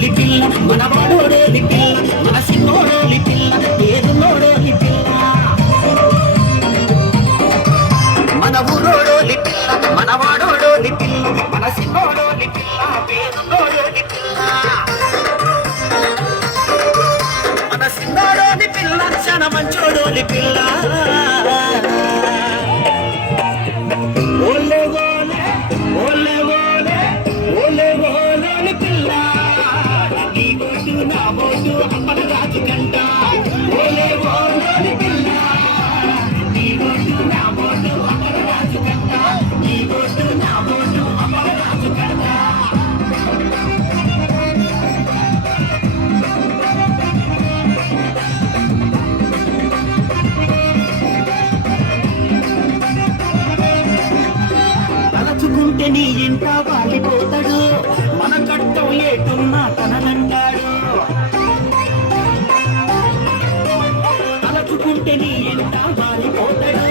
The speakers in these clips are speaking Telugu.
లిపిల్ల మన వాడోడోలి లిపిల్ల మన చిన్నోడోలి పిల్ల పేరున్నోడోలి లిపిల్ల మన ఊరోడోలి లిపిల్ల మన వాడోడోలి లిపిల్ల మన చిన్నోడోలి పిల్ల పేరున్నోడోలి లిపిల్ల మన చిన్నోడోలి లిపిల్ల చన మంచోడోలి పిల్ల. తలచుకుంటే నీ ఇంట వాలిపోతాడు. మన కట్టం ఏటున్నా తననంటాడు. తలచుకుంటే నీ ఇంట వాలిపోతాడు.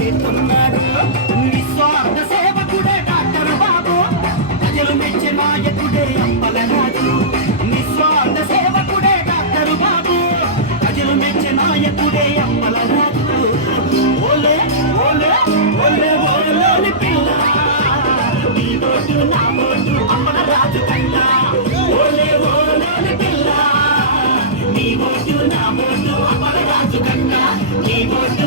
చేస్తున్నాడు నిస్వార్థ సేవకుడే డాక్టర్ బాబు ప్రజలు మెచ్చే నాయకుడే అప్పలరాజు నిస్వార్థ సేవకుడే డాక్టర్ బాబు ప్రజలు మెచ్చే నాయకుడే అప్పలరాజు ఓలే ఓలే ఓలే ఓలోని పిల్ల నీ ఓటు నా ఓటు అప్పలరాజు కంట ఓలే ఓలోని పిల్ల నీ ఓటు నా ఓటు నీ ఓటు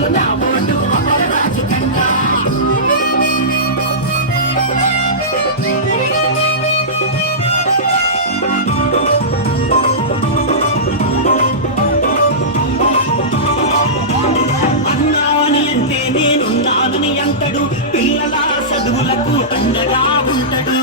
పిల్లల చదువులకు అండగా ఉంటాడు.